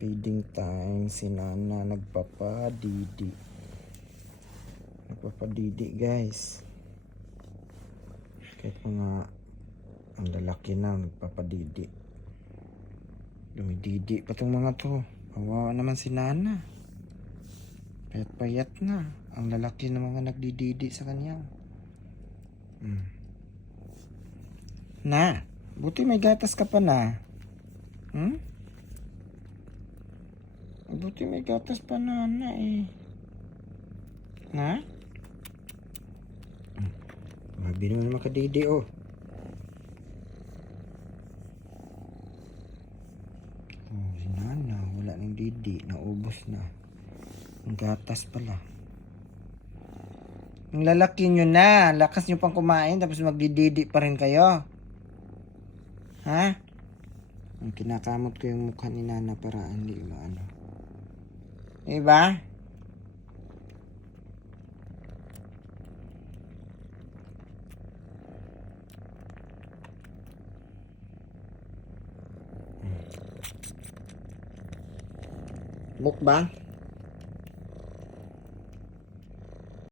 Feeding time. Si Nana nagpapadidi. Nagpapadidi guys. Kahit mga ang lalaki na nagpapadidi. Dumididi pa tong mga to. Kawawa naman si Nana. Payat-payat na. Ang lalaki na mga nagdididi sa kanya. Na, buti may gatas ka pa na. Buti may gatas pa na eh. Na? Mabi naman makadidi oh. Oh, si Nana, wala nang didi. Naubos na. Ang gatas pala. Ang lalaki nyo na. Lakas nyo pang kumain tapos magdididi pa rin kayo. Ha? Ang kinakamot ko yung mukha ni Nana para hindi maano. Diba? Mukbang?